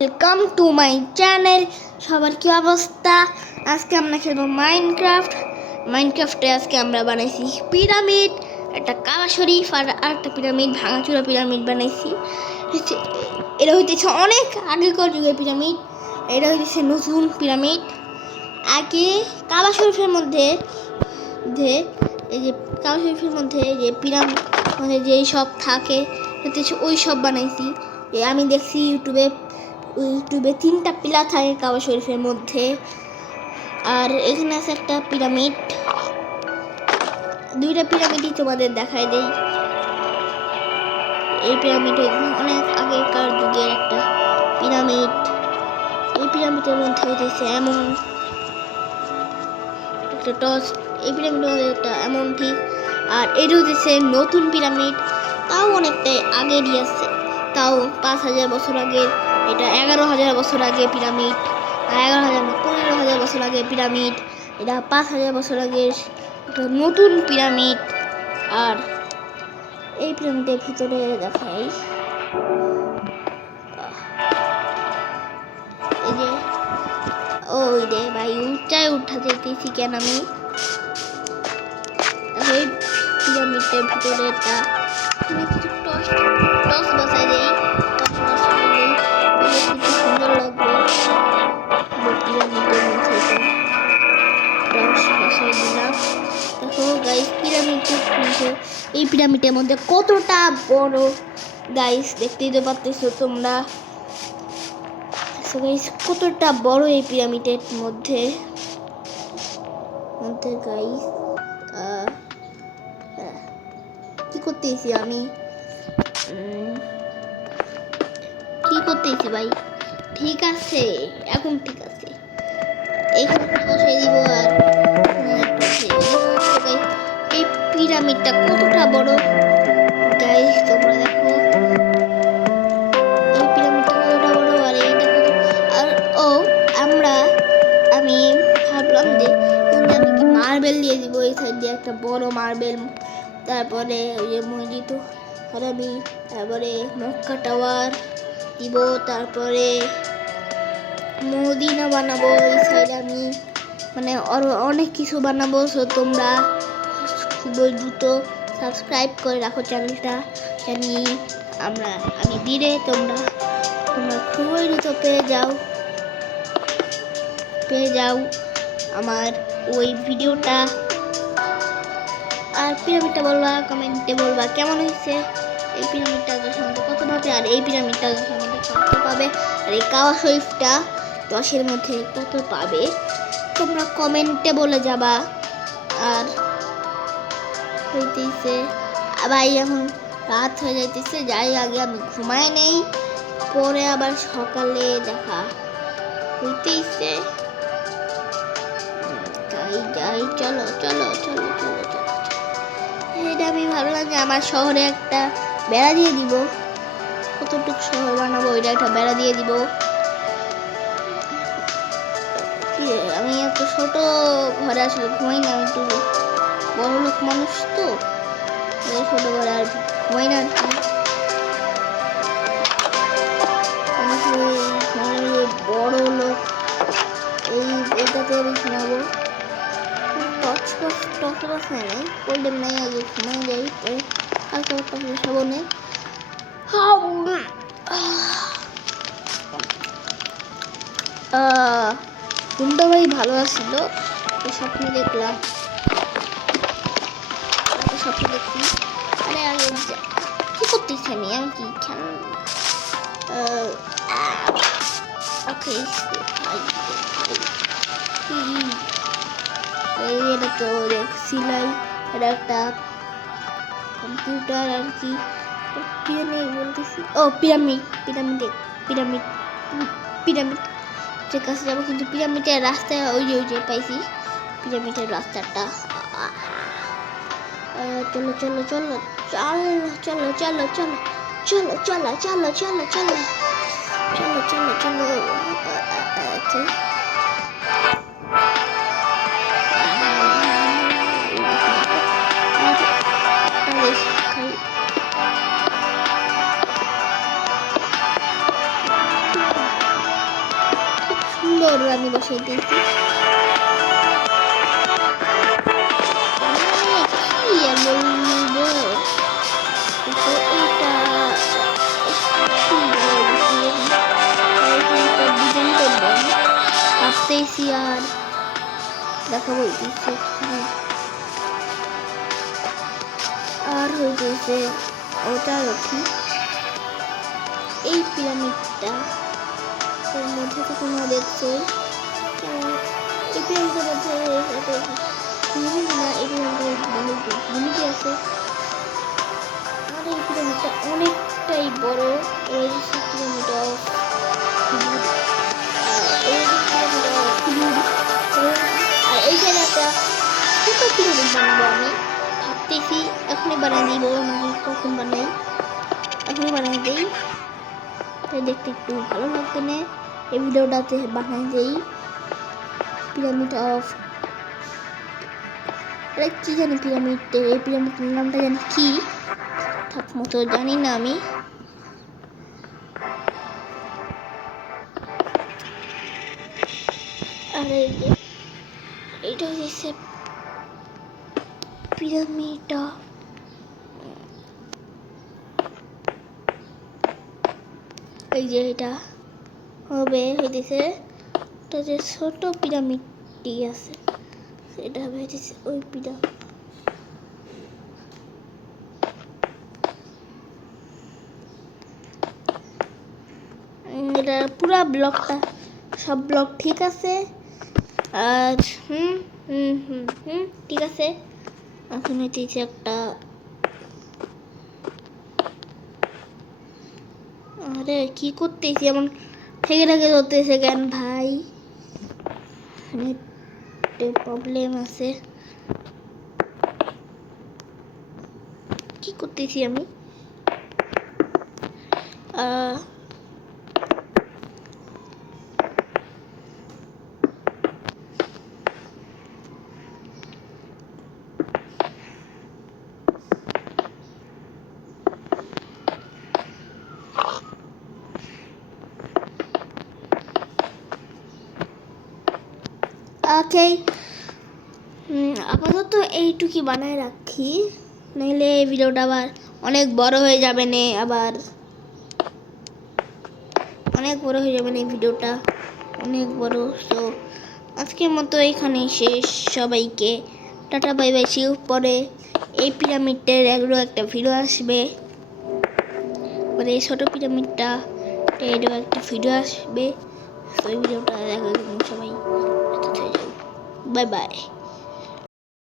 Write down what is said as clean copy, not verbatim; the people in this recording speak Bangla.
Welcome to my channel. সবার কি অবস্থা? আজকে আমরা খেলবো মাইনক্রাফটে। আজকে আমরা বানাইছি পিরামিড, একটা কাবা শরীফ আর একটা পিরামিড, ভাঙাচুরা পিরামিড বানাইছি। এটা হইতেছে অনেক আগেকার যুগের পিরামিড, এটা হইতেছে নতুন পিরামিড। আগে কাবা শরীফের মধ্যে এই যে কাবা শরীফের মধ্যে যে পিরামিড মানে যেই সব থাকে হইতেছে ওই সব বানাইছি। আমি দেখছি ইউটিউবে 3টা পিলার থাকে কাবা শরীফের মধ্যে। আর এখানে আছে একটা পিরামিড, 2টা পিরামিডই তোমাদের দেখাই দেই। এই পিরামিড অনেক আগেকার যুগের একটা পিরামিড। এই পিরামিডের মধ্যে হইতেছে এমন একটা টস, এই পিরামিডের মধ্যে একটা এমন ঠিক। আর এটা হইতেছে নতুন পিরামিড, তাও অনেকটাই আগেরই আছে, তাও 5000 বছর আগের। এটা 11,000 বছর আগে পিরামিড, 11,000 না 15,000 বছর আগে পিরামিড। এটা 5,000 বছর আগের একটা নতুন পিরামিড। আর এই পিরামিডের ভিতরে দেখাই, এই যে ওই রে ভাই, উচ্চায় উঠা যেতেছি কেন আমি। এই পিরামিডের ভিতরে একটা কিছু টস বসাই দেই, কি সুন্দর লাগবে। পিরামিডের মধ্যে টস বসাই দিলাম। দেখো গাইস, এই পিরামিডের মধ্যে কতটা বড় গাইস, দেখতেই তো পারতেছো তোমরা। কতটা বড় এই পিরামিডের মধ্যে গাইস। কি করতেছি আমি, কি করতেছি ভাই? ঠিক আছে, এখন ঠিক আছে। এইখানে বসাই দিব। আর এই পিরামিডটা কতটা বড় গাইস, তোমরা দেখো এই পিরামিডটা কতটা বড়। আর এইটা কত, আর আমি ভাবলাম যে আমি কি মার্বেল দিয়ে দিব এই সাইড দিয়ে, একটা বড় মার্বেল। তারপরে ওই যে মসজিদ হারামি, তারপরে মক্কা টাওয়ার দিব, তারপরে মদিনা বানাবো এই সাইডে। আমি মানে আরো অনেক কিছু বানাবো। সো তোমরা খুবই দ্রুত সাবস্ক্রাইব করে রাখো চ্যানেলটা, জানি আমি দিলে তোমরা খুবই দ্রুত পেয়ে যাও আমার ওই ভিডিওটা। আর পিরামিডটা বলবা, কমেন্টে বলবা কেমন হয়েছে। এই পিরামিডটা সম্বন্ধে কত পাবে, আর এই পিরামিডটা সম্বন্ধে কত পাবে, আর এই কাবা শরীফটা 10-এর মধ্যে কত পাবে, তোমরা কমেন্টে বলে যাবা। আর হইতেছে ভাই এখন রাত হয়ে যাইতেছে, যাই আগে আমি ঘুমাই নেই, পরে আবার সকালে দেখা হইতেছে। যাই চলো চলো চলো চলো চলো। এটা আমি ভাবলাম যে আমার শহরে একটা বেড়া দিয়ে দিব, কতটুকু শহর বানাবো এটা একটা বেড়া দিয়ে দিব। আমি এত ছোট ঘরে আসলে ঘুমাই না, আমি একটু বড় লোক মানুষ তো, ছোট ঘরে আর ঘুমাই না আর কি। বড় লোক এইটাতে আমি ঘুমাবো। টর্চ নাই, গোল্ডেন নাই, আগে ঘুমাই যাই, হালকা বসাবো নেই। ঘুমটা ভাই ভালো আসছিল, স্বপ্ন দেখলাম, স্বপ্ন দেখছি। আরে আগে কি করতেছি আমি কি খেল ওকে। এটা তো দেখছিলাই, এটা একটা কম্পিউটার আর কি নেই বলতেছি। ও পিরামিড পিরামিডের কাছে যাবো, কিন্তু পিরামিডের রাস্তায় ওই যে পাইছি পিরামিডের রাস্তাটা। চলো চলো চলো চলো চলো চলো চলো চলো চলো চলো চলো চলো চলো চলো চলো। সুন্দর আমি বসাই দিয়েছি। কি আর বলবো, তো এটা ডিজাইন করবো ভাবতেছি, আর দেখাবো হইতেছে আর হইতেছে ওটা রাখি। এই পিরামিডটা এর মধ্যে তো তোমরা দেখছো এই পিরামিডের মধ্যে পিরামিড না, এই পিরামিডের ভূমিটি আছে। আর এই পিরামিডটা অনেকটাই বড়। এই পিরামিড অফ আর এইখানে একটা ছোট পিরামিড বানাবো আমি ভাবতেছি। এখনই বানিয়ে দিব, মানে কখন বানাই এখনই বানিয়ে দিই, তাই দেখতে একটু ভালো লাগবে না। এই ভিডিওটাতে বানাই দেই পিরামিড অফ কি জানি পিরামিড, এই পিরামিডের নামটা জানি কি ঠিক মতো জানি না আমি। আর এইটা হচ্ছে পিরামিড এই যে এটা হবে হইতেছে, এটা যে ছোট পিরামিডটি আছে সেটা হবে হইতেছে ওই পিরামিড। এটা পুরা ব্লকটা সব ব্লক ঠিক আছে। আর ঠিক আছে। এখন হইতেছে একটা, আরে কি করতেছি এমন থেকে ধরতেছে কেন ভাই, প্রবলেম আছে। কি করতেছি আমি ওকে। আপাতত এইটুকুই বানায় রাখি, নাইলে ভিডিওটা আবার অনেক বড় হয়ে যাবে না, আবার অনেক বড় হয়ে যাবে না ভিডিওটা, অনেক বড়। তো আজকের মতো এখানেই শেষ। সবাইকে টাটা বাই বাই। পরে এই পিরামিডের একটা ভিডিও আসবে, পরে এই ছোটো পিরামিডটা এরও একটা ভিডিও আসবে। তো এই ভিডিওটা দেখার জন্য সবাই বাই বাই।